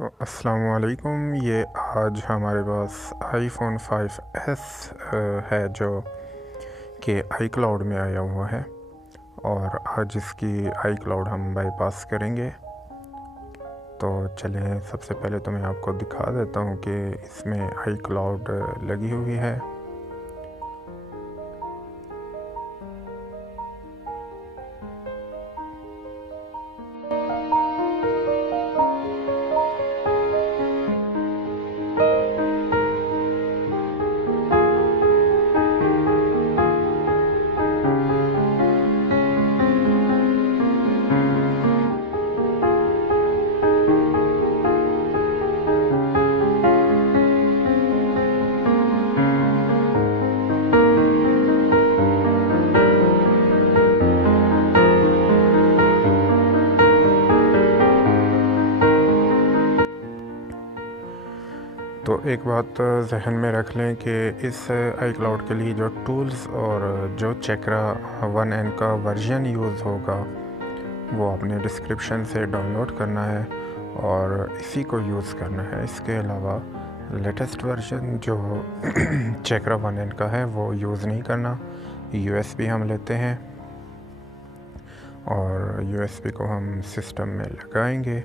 तो अस्सलाम वालेकुम। ये आज हमारे पास iPhone 5s है जो कि iCloud में आया हुआ है और आज इसकी iCloud हम बाईपास करेंगे। तो चलें, सबसे पहले तो मैं आपको दिखा देता हूँ कि इसमें iCloud लगी हुई है। तो एक बात जहन में रख लें कि इस iCloud के लिए जो टूल्स और जो Checkra1n का वर्जन यूज़ होगा वो आपने डिस्क्रिप्शन से डाउनलोड करना है और इसी को यूज़ करना है। इसके अलावा लेटेस्ट वर्जन जो Checkra1n का है वो यूज़ नहीं करना। USB हम लेते हैं और USB को हम सिस्टम में लगाएंगे।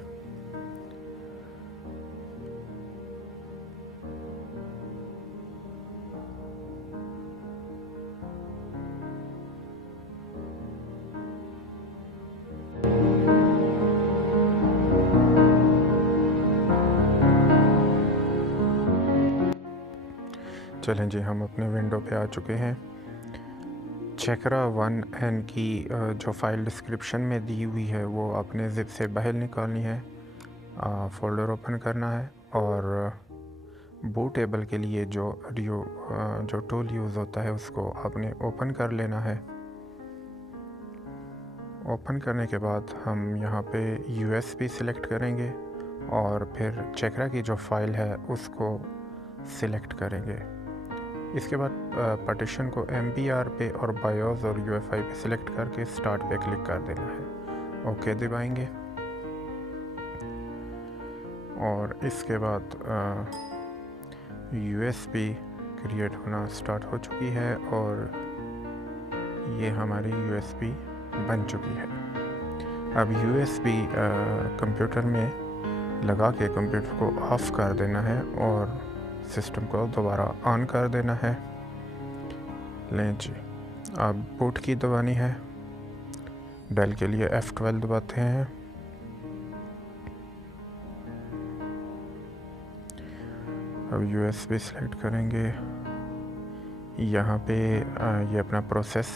चलें जी, हम अपने विंडो पे आ चुके हैं। Checkra1n की जो फाइल डिस्क्रिप्शन में दी हुई है वो आपने ज़िप से बाहर निकालनी है, फ़ोल्डर ओपन करना है और बूटेबल के लिए जो टूल यूज़ होता है उसको आपने ओपन कर लेना है। ओपन करने के बाद हम यहाँ पे USB सिलेक्ट करेंगे और फिर Checkra की जो फाइल है उसको सिलेक्ट करेंगे। इसके बाद पार्टीशन को MBR पे और बायोस और UEFI पे सिलेक्ट करके स्टार्ट पे क्लिक कर देना है। ओके दबाएंगे और इसके बाद USB क्रिएट होना स्टार्ट हो चुकी है और ये हमारी USB बन चुकी है। अब USB कंप्यूटर में लगा के कंप्यूटर को ऑफ़ कर देना है और सिस्टम को दोबारा ऑन कर देना है। लें जी, अब बूट की दबानी है। डेल के लिए F12 दबाते हैं। अब USB सेलेक्ट करेंगे। यहाँ पे ये अपना प्रोसेस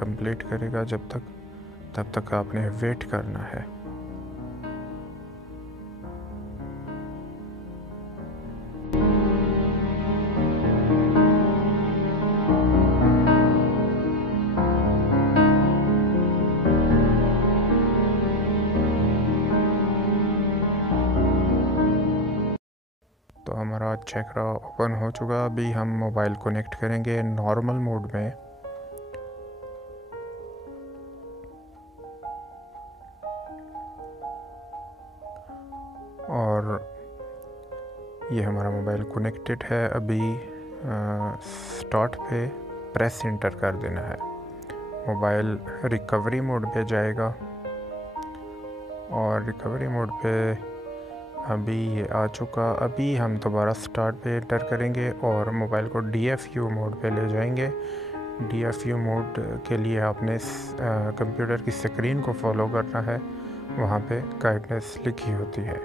कंप्लीट करेगा। तब तक आपने वेट करना है। तो हमारा Checkra ओपन हो चुका। अभी हम मोबाइल कनेक्ट करेंगे नॉर्मल मोड में। और ये हमारा मोबाइल कनेक्टेड है। अभी स्टार्ट पे प्रेस एंटर कर देना है। मोबाइल रिकवरी मोड पे जाएगा और रिकवरी मोड पे अभी ये आ चुका। अभी हम दोबारा स्टार्ट पे एंटर करेंगे और मोबाइल को DFU मोड पे ले जाएंगे। DFU मोड के लिए आपने कंप्यूटर की स्क्रीन को फॉलो करना है, वहाँ पे गाइडेंस लिखी होती है।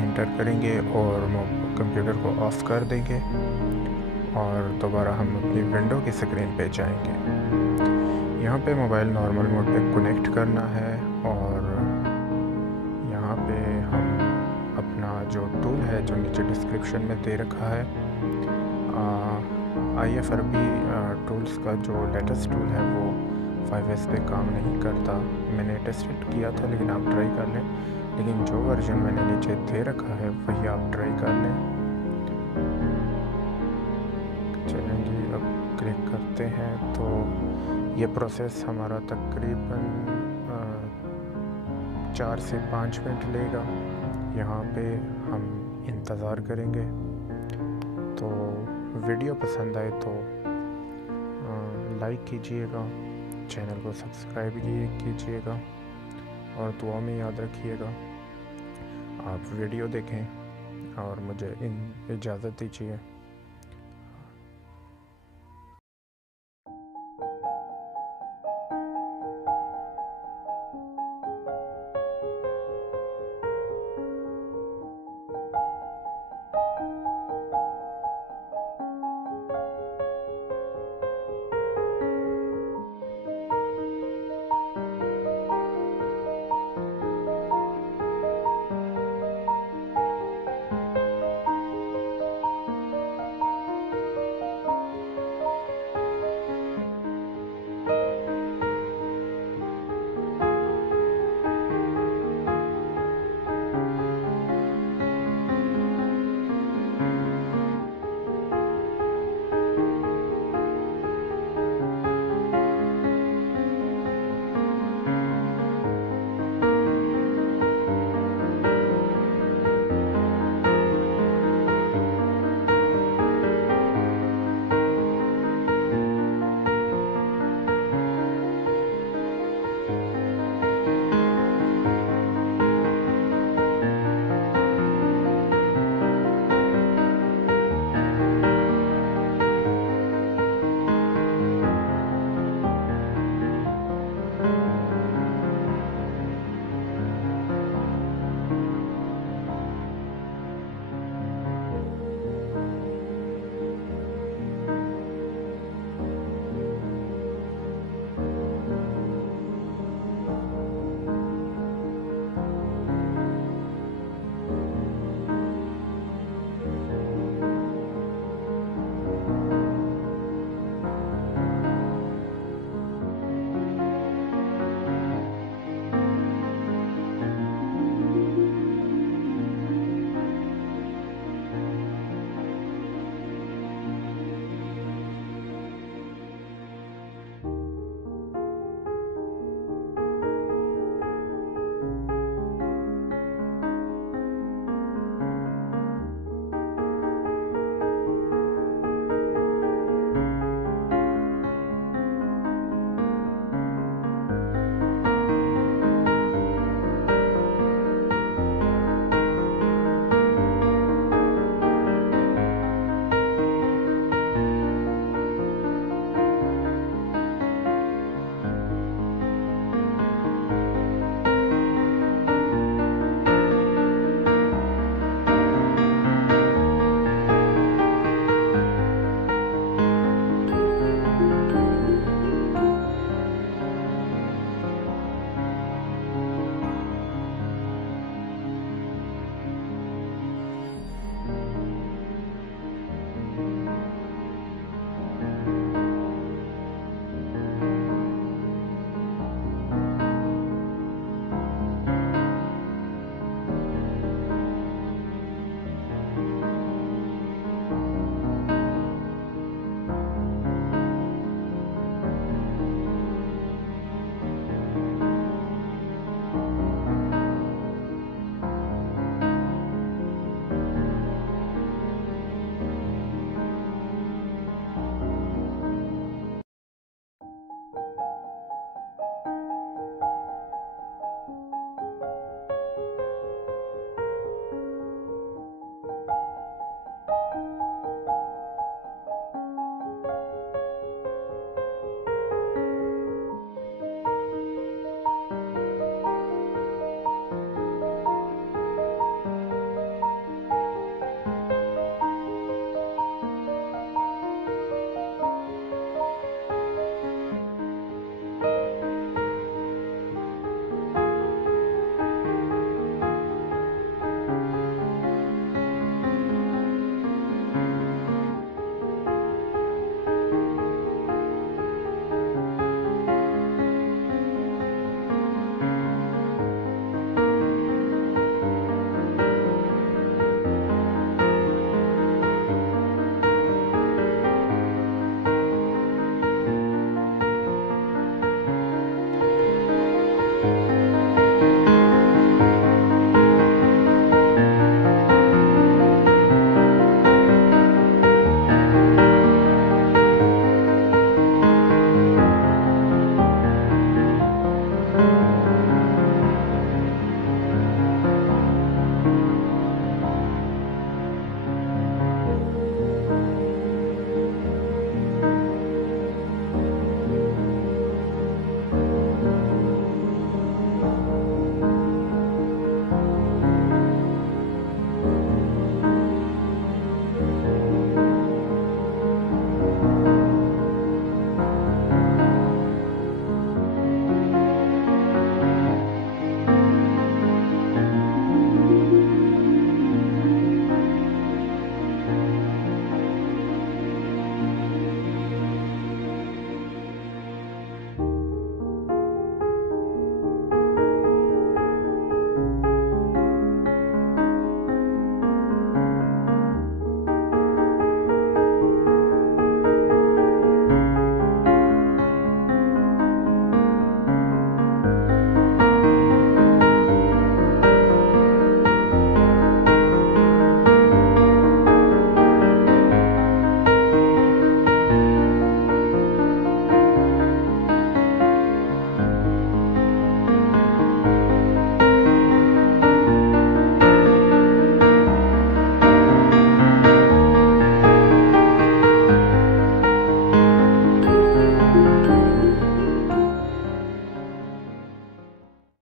इंटर करेंगे और कंप्यूटर को ऑफ़ कर देंगे और दोबारा हम अपनी विंडो की स्क्रीन पे जाएंगे। यहाँ पे मोबाइल नॉर्मल मोड पे कनेक्ट करना है और यहाँ पे हम अपना जो टूल है जो नीचे डिस्क्रिप्शन में दे रखा है IFRB टूल्स का जो लेटेस्ट टूल है वो 5S पे काम नहीं करता। मैंने टेस्टेड किया था लेकिन आप ट्राई कर लें, लेकिन जो वर्जन मैंने नीचे दे रखा है वही आप ट्राई कर लें। चलें जी, अब क्लिक करते हैं तो ये प्रोसेस हमारा तकरीबन 4 से 5 मिनट लेगा। यहाँ पे हम इंतज़ार करेंगे। तो वीडियो पसंद आए तो लाइक कीजिएगा, चैनल को सब्सक्राइब कीजिएगा और दुआ में याद रखिएगा। आप वीडियो देखें और मुझे इजाज़त दीजिए।